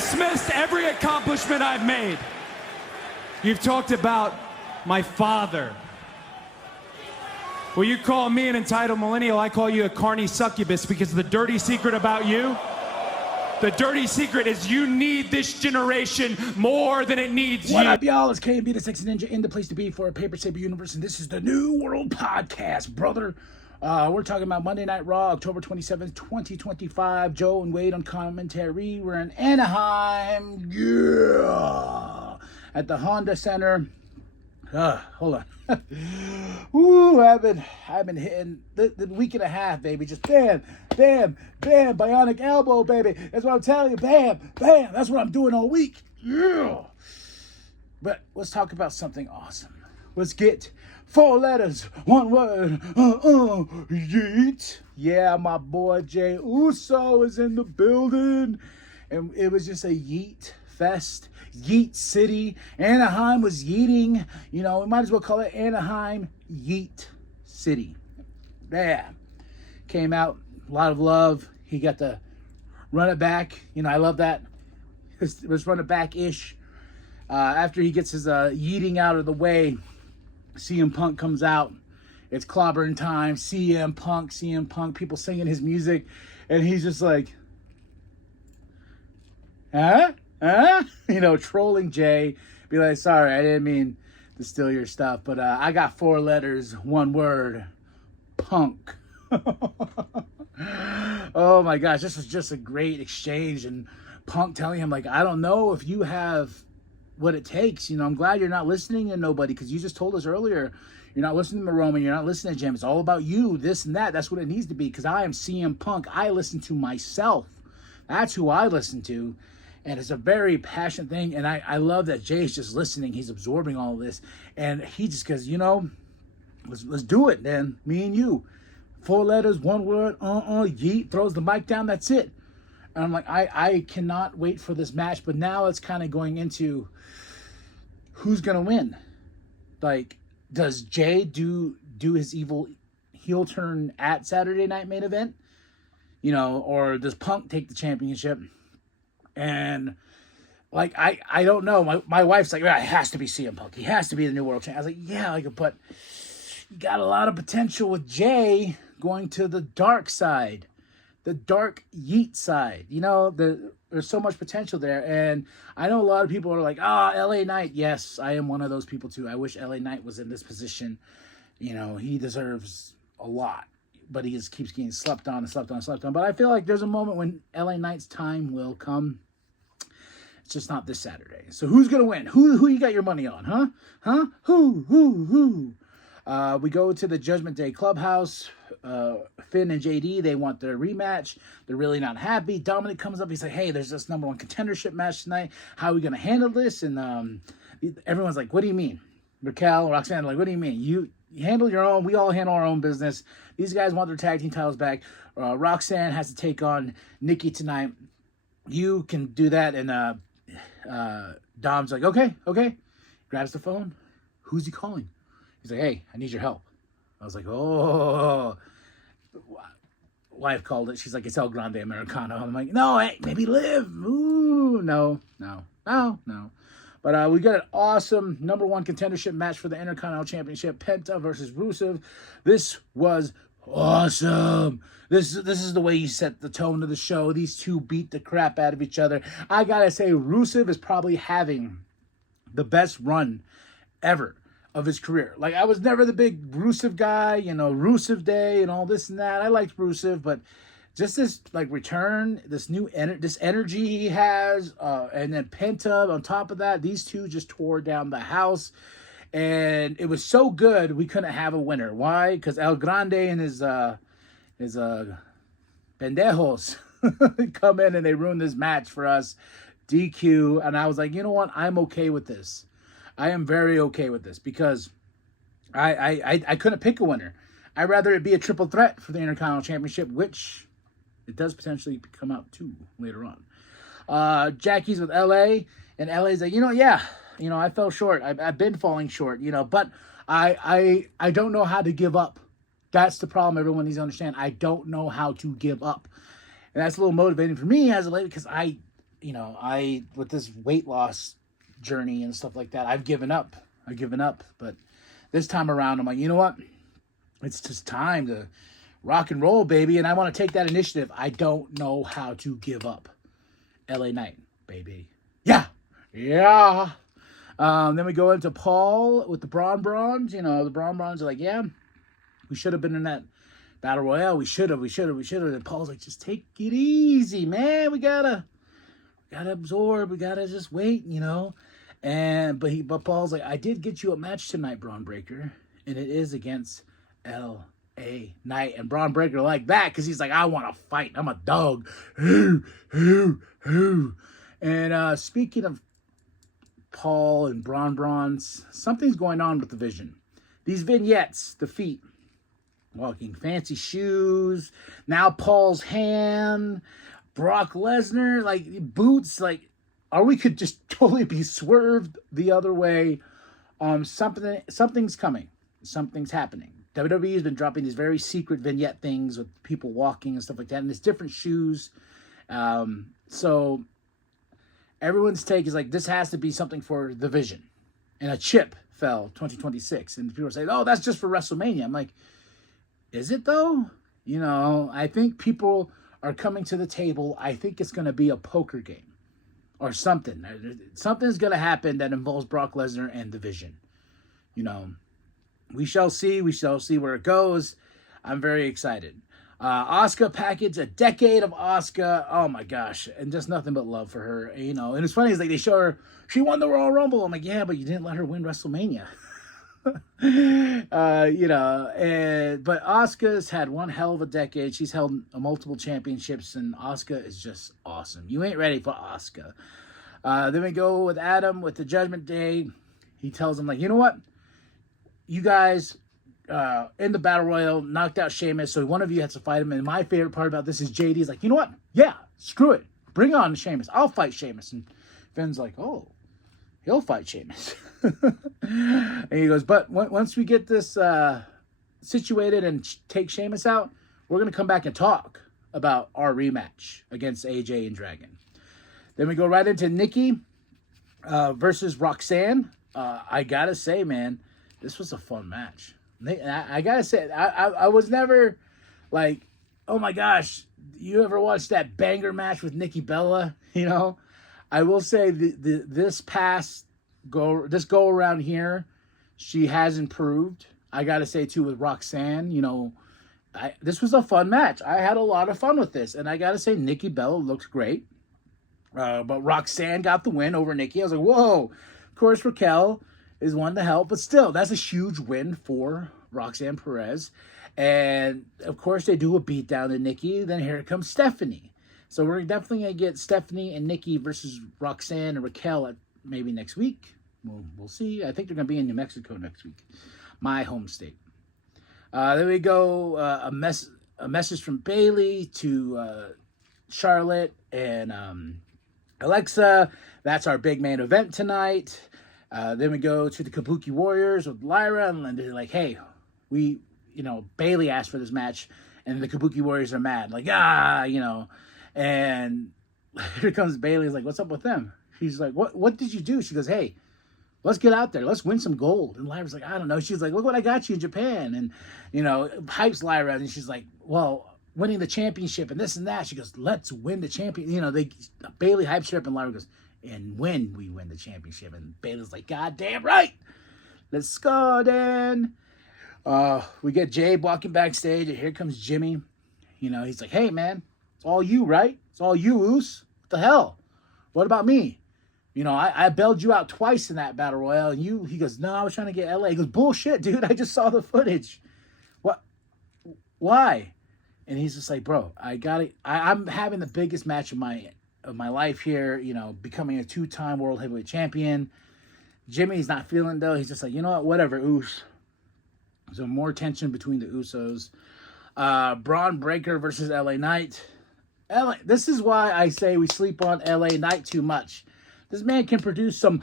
dismissed every accomplishment I've made. You've talked about my father. Well, you call me an entitled millennial, I call you a carny succubus, because the dirty secret about you, the dirty secret is you need this generation more than it needs What you. up, y'all? It's KB, the Sexy Ninja, in the place to be for a Paper Saber universe, and this is the New World Podcast, brother. We're talking about Monday Night Raw, October 27th, 2025. Joe and Wade on commentary. We're in Anaheim, yeah, at the Honda Center. Hold on. Woo, I've been hitting the week and a half, baby. Just bam, bam, bam, bionic elbow, baby. That's what I'm telling you. Bam, bam. That's what I'm doing all week. Yeah. But let's talk about something awesome. Let's get 4 letters, 1 word. Yeet. Yeah, my boy Jay Uso is in the building. And it was just a yeet fest. Yeet City. Anaheim was yeeting. You know, we might as well call it Anaheim Yeet City. Yeah. Came out, a lot of love. He got to run it back. You know, I love that. It was run it back-ish. After he gets his yeeting out of the way, CM Punk comes out. It's clobbering time. CM Punk, people singing his music. And he's just like, huh? You know, trolling Jay. Be like, sorry, I didn't mean to steal your stuff, but I got 4 letters, 1 word. Punk. Oh my gosh, this was just a great exchange. And Punk telling him, like, I don't know if you have what it takes. You know, I'm glad you're not listening to nobody, because you just told us earlier you're not listening to Roman, you're not listening to Jim. It's all about you, this and that. That's what it needs to be, because I am CM Punk. I listen to myself. That's who I listen to. And it's a very passionate thing. And I love that Jay's just listening. He's absorbing all of this. And he just goes, you know, let's do it, then. Me and you. 4 letters, 1 word, yeet, throws the mic down, that's it. And I'm like, I cannot wait for this match. But now it's kind of going into who's going to win. Like, does Jay do his evil heel turn at Saturday Night Main Event? You know, or does Punk take the championship? And, like, I don't know. My wife's like, it has to be CM Punk. He has to be the new world champion. I was like, yeah, like, but you got a lot of potential with Jay going to the dark side, the dark yeet side. You know, there's so much potential there. And I know a lot of people are like, LA Knight. Yes, I am one of those people too. I wish LA Knight was in this position. You know, he deserves a lot. But he just keeps getting slept on. But I feel like there's a moment when LA Knight's time will come. It's just not this Saturday. So who's going to win? Who you got your money on, huh? Who? We go to the Judgment Day Clubhouse. Finn and JD, they want their rematch. They're really not happy. Dominic comes up. He's like, hey, there's this #1 contendership match tonight. How are we going to handle this? And everyone's like, what do you mean? Raquel, Roxanne, like, what do you mean? You handle your own. We all handle our own business. These guys want their tag team titles back. Roxanne has to take on Nikki tonight. You can do that. And Dom's like, okay. Grabs the phone. Who's he calling? He's like, hey, I need your help. I was like, oh. Wife called it. She's like, it's El Grande Americano. I'm like, no, hey, maybe Liv. Ooh, no. But we got an awesome #1 contendership match for the Intercontinental Championship. Penta versus Rusev. This was awesome. This is the way you set the tone of the show. These two beat the crap out of each other. I gotta say, Rusev is probably having the best run ever of his career. Like, I was never the big Rusev guy, you know, Rusev Day and all this and that. I liked Rusev, but just this, like, return, this this energy he has, and then Penta on top of that, these two just tore down the house. And it was so good, we couldn't have a winner. Why? Because El Grande and his pendejos come in and they ruin this match for us. DQ. And I was like, you know what? I'm okay with this. I am very okay with this, because I couldn't pick a winner. I'd rather it be a triple threat for the Intercontinental Championship, which it does potentially come out too later on. Jackie's with LA, and LA's like, I fell short. I've been falling short, but I don't know how to give up. That's the problem everyone needs to understand. I don't know how to give up. And that's a little motivating for me as a lady, because I with this weight loss journey and stuff like that, I've given up. But this time around, I'm like, you know what? It's just time to rock and roll, baby. And I want to take that initiative. I don't know how to give up. LA Knight, baby. Yeah. Then we go into Paul with the Braun Brawns. The Braun Brawns are like, yeah, we should have been in that Battle Royale. We should have. And Paul's like, just take it easy, man. We gotta absorb. We gotta just wait, But Paul's like, I did get you a match tonight, Braun Breaker, and it is against L.A. Knight. And Braun Breaker like that because he's like, I want to fight. I'm a dog. And speaking of Paul and Braun Brawns, something's going on with the Vision. These vignettes, the feet, walking fancy shoes. Now Paul's hand, Brock Lesnar, like boots, like. Or we could just totally be swerved the other way. Something's coming. Something's happening. WWE has been dropping these very secret vignette things with people walking and stuff like that. And it's different shoes. So everyone's take is like, this has to be something for the Vision. And a chip fell 2026. And people are saying, oh, that's just for WrestleMania. I'm like, is it though? I think people are coming to the table. I think it's going to be a poker game. Or something. Something's going to happen that involves Brock Lesnar and the Vision. We shall see. We shall see where it goes. I'm very excited. Asuka package, a decade of Asuka. Oh my gosh. And just nothing but love for her. And it's funny, it's like they show her, she won the Royal Rumble. I'm like, yeah, but you didn't let her win WrestleMania. But Asuka's had one hell of a decade. She's held multiple championships, and Asuka is just awesome. You ain't ready for Asuka. Then we go with Adam with the Judgment Day. He tells him, like, you know what? You guys in the Battle Royal knocked out Sheamus, so one of you has to fight him. And my favorite part about this is JD's like, you know what? Yeah, screw it. Bring on Sheamus. I'll fight Sheamus. And Finn's like, oh, he'll fight Sheamus. And he goes, but once we get this situated and take Sheamus out, we're going to come back and talk about our rematch against AJ and Dragon. Then we go right into Nikki versus Roxanne. I got to say, man, this was a fun match. I got to say, I was never like, oh my gosh, you ever watched that banger match with Nikki Bella? I will say this go around here, she has improved. I gotta say too with Roxanne, this was a fun match. I had a lot of fun with this, and I gotta say Nikki Bella looks great. But Roxanne got the win over Nikki. I was like, whoa. Of course, Raquel is one to help, but still, that's a huge win for Roxanne Perez. And of course, they do a beatdown to Nikki. Then here comes Stephanie. So we're definitely going to get Stephanie and Nikki versus Roxanne and Raquel at maybe next week. We'll see. I think they're going to be in New Mexico next week. My home state. Then we go a message from Bayley to Charlotte and Alexa. That's our big main event tonight. Then we go to the Kabuki Warriors with Lyra. And they're like, hey, Bayley asked for this match. And the Kabuki Warriors are mad. Like, And here comes Bayley. He's like, what's up with them? She's like, what did you do? She goes, hey, let's get out there. Let's win some gold. And Lyra's like, I don't know. She's like, look what I got you in Japan. And, hypes Lyra. And she's like, well, winning the championship and this and that. She goes, let's win the champion. Bayley hypes her up and Lyra goes, and when we win the championship. And Bayley's like, God damn right. Let's go then. We get Jay walking backstage. And here comes Jimmy. He's like, hey, man. It's all you, right? It's all you, Oos. What the hell? What about me? I bailed you out twice in that Battle Royale, and he goes, no, I was trying to get LA. He goes, bullshit, dude. I just saw the footage. What? Why? And he's just like, bro, I'm having the biggest match of my life here, becoming a 2-time world heavyweight champion. Jimmy's not feeling though. He's just like, you know what? Whatever, Oos. So more tension between the Usos. Braun Breaker versus LA Knight. This is why I say we sleep on LA Knight too much. This man can produce some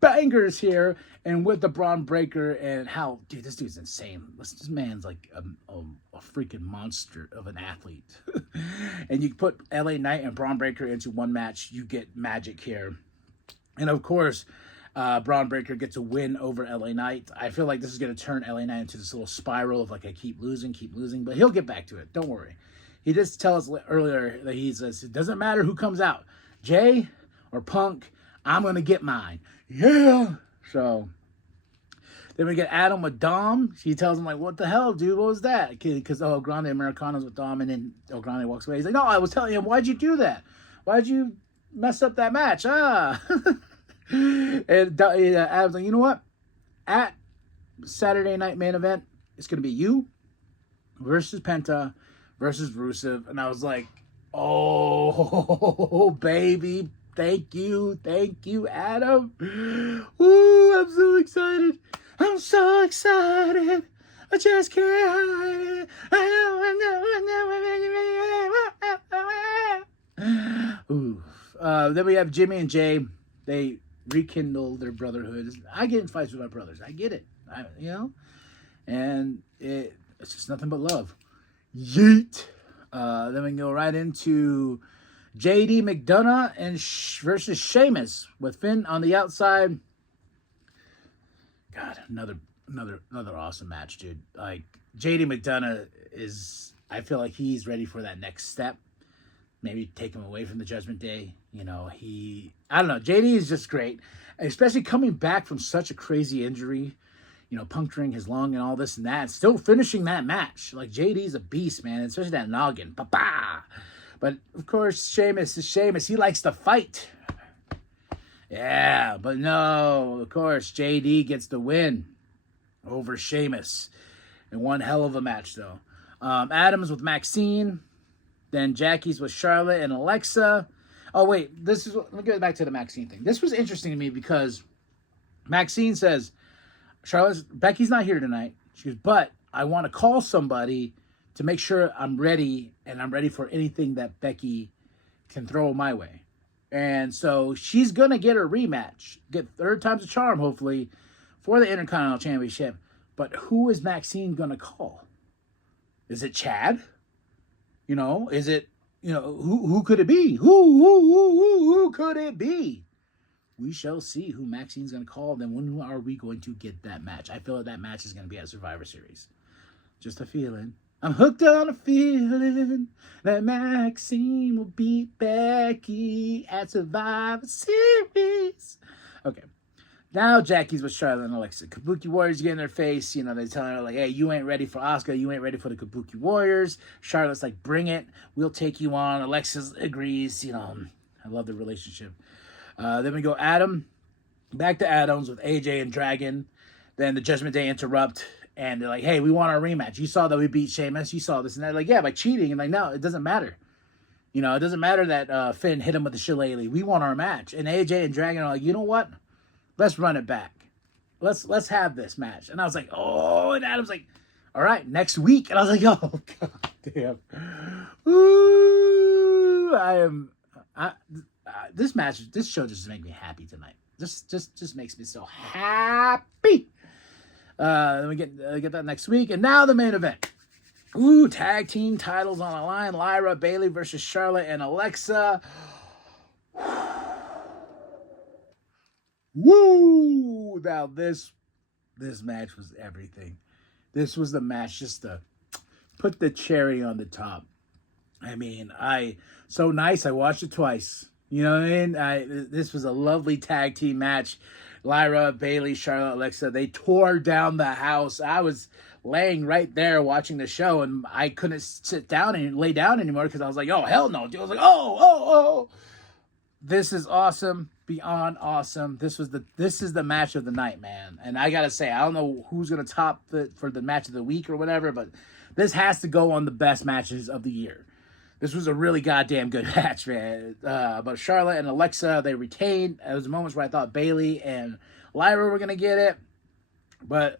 bangers here, and with the Braun Breaker and how, dude, this dude's insane. This man's like a freaking monster of an athlete. And you put LA Knight and Braun Breaker into one match, you get magic here. And of course, Braun Breaker gets a win over LA Knight. I feel like this is going to turn LA Knight into this little spiral of like, I keep losing, but he'll get back to it. Don't worry. He did tell us earlier that he says, it doesn't matter who comes out, Jay or Punk, I'm going to get mine. Yeah. So then we get Adam with Dom. She tells him, like, what the hell, dude? What was that? Because, Grande Americano's with Dom, and then El Grande walks away. He's like, no, I was telling him, why'd you do that? Why'd you mess up that match? And Adam's like, you know what? At Saturday night main event, it's going to be you versus Penta versus Rusev. And I was like, oh, baby. Thank you, Adam. Ooh, I'm so excited. I just can't hide it. Ooh. Then we have Jimmy and Jay. They rekindle their brotherhood. I get in fights with my brothers. I get it. And it's just nothing but love. Yeet. Then we can go right into JD McDonough versus Sheamus with Finn on the outside. God, another awesome match, dude. Like, JD McDonough I feel like he's ready for that next step. Maybe take him away from the Judgment Day. I don't know. JD is just great, especially coming back from such a crazy injury, puncturing his lung and all this and that, and still finishing that match. Like, JD's a beast, man, especially that noggin. Ba-ba! But, of course, Sheamus is Sheamus. He likes to fight. Yeah, but no, of course, JD gets the win over Sheamus. In one hell of a match, though. Adams with Maxine. Then Jackie's with Charlotte and Alexa. Oh, wait, let me get back to the Maxine thing. This was interesting to me because Maxine says, Becky's not here tonight. She goes, but I want to call somebody to make sure I'm ready, and I'm ready for anything that Becky can throw my way. And so she's going to get her rematch, get third time's a charm, hopefully, for the Intercontinental Championship. But who is Maxine going to call? Is it Chad? Is it, who could it be? Who could it be? We shall see who Maxine's going to call. Then when are we going to get that match? I feel like that match is going to be at Survivor Series. Just a feeling. I'm hooked on a feeling that Maxine will beat Becky at Survivor Series. Okay. Now Jackie's with Charlotte and Alexa. Kabuki Warriors get in their face. They're telling her, like, hey, you ain't ready for Asuka. You ain't ready for the Kabuki Warriors. Charlotte's like, bring it. We'll take you on. Alexa agrees. I love the relationship. Then we go back to Adams with AJ and Dragon. Then the Judgment Day interrupt. And they're like, hey, we want our rematch. You saw that we beat Sheamus. You saw this and that. Like, yeah, by cheating. And like, no, it doesn't matter. It doesn't matter that Finn hit him with the shillelagh. We want our match. And AJ and Dragon are like, you know what? Let's run it back. Let's have this match. And I was like, oh, and Adam's like, all right, next week. And I was like, oh, God damn. Ooh, this show just makes me happy tonight. Just makes me so happy. Then we get that next week. And now the main event. Ooh, tag team titles on the line. Lyra Bailey versus Charlotte and Alexa. Woo! Now this match was everything. This was the match just to put the cherry on the top. I mean, so nice. I watched it twice. You know what I mean? This was a lovely tag team match. Lyra, Bailey, Charlotte, Alexa, they tore down the house. I was laying right there watching the show, and I couldn't sit down and lay down anymore because I was like, oh, hell no. Dude. I was like, oh. This is awesome. Beyond awesome. This is the match of the night, man. And I got to say, I don't know who's going to top for the match of the week or whatever, but this has to go on the best matches of the year. This was a really goddamn good match, man. But Charlotte and Alexa, they retained. There was moments where I thought Bailey and Lyra were going to get it. But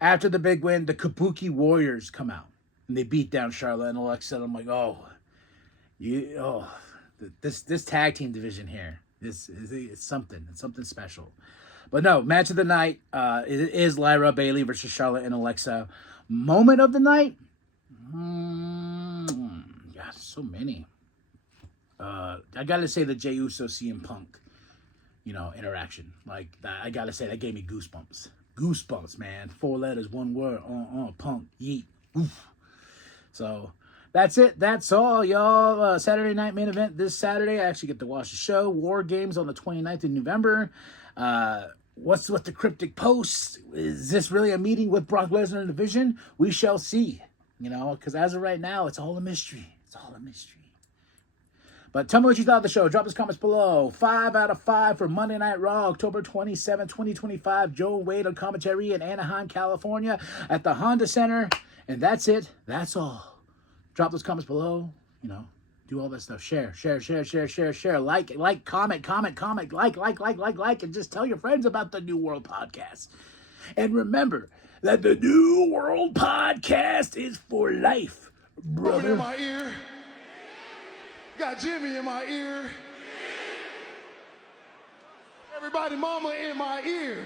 after the big win, the Kabuki Warriors come out. And they beat down Charlotte and Alexa. And I'm like, this tag team division here. It's something. It's something special. But no, match of the night, it is Lyra Bailey versus Charlotte and Alexa. Moment of the night? Yeah, so many. I gotta say the Jey Uso CM Punk, interaction. Like, I gotta say, that gave me goosebumps. Goosebumps, man. 4 letters, 1 word. Punk, yeet. Oof. So, that's it. That's all, y'all. Saturday night main event this Saturday. I actually get to watch the show. War Games on the 29th of November. What's with the cryptic posts? Is this really a meeting with Brock Lesnar in the division? We shall see. Because as of right now, it's all a mystery. It's all a mystery. But tell me what you thought of the show. Drop those comments below. 5 out of 5 for Monday Night Raw, October 27, 2025. Joe Wade on commentary in Anaheim, California at the Honda Center. And that's it. That's all. Drop those comments below. Do all that stuff. Share. Like, comment, like, and just tell your friends about the New World Podcast. And remember that the New World Podcast is for life, brother. In my ear. Got Jimmy in my ear. Everybody mama in my ear.